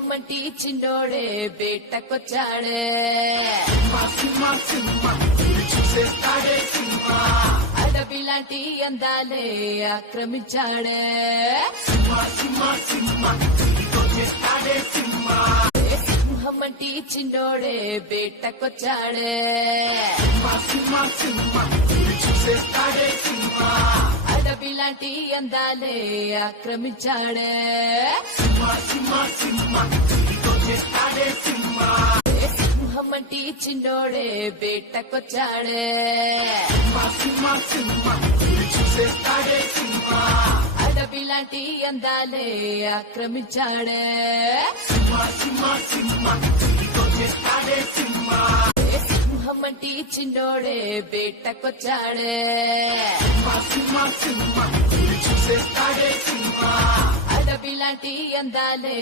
సింహమంటి చిండోడే బేటకొచ్చాడే అడవిలాంటి అందాలే ఆక్రమించాడే సింహమంటి చిండోడే బేటకొచ్చాడే అడవిలాంటి అందాలే ఆక్రమించాడే సింహమంటి చిండోడే బేటకొచ్చాడే అడవిలాంటి అందాలే ఆక్రమించాడే సింహమంటి చిండోడే బేటకొచ్చాడే అడవిలాంటి అందాలే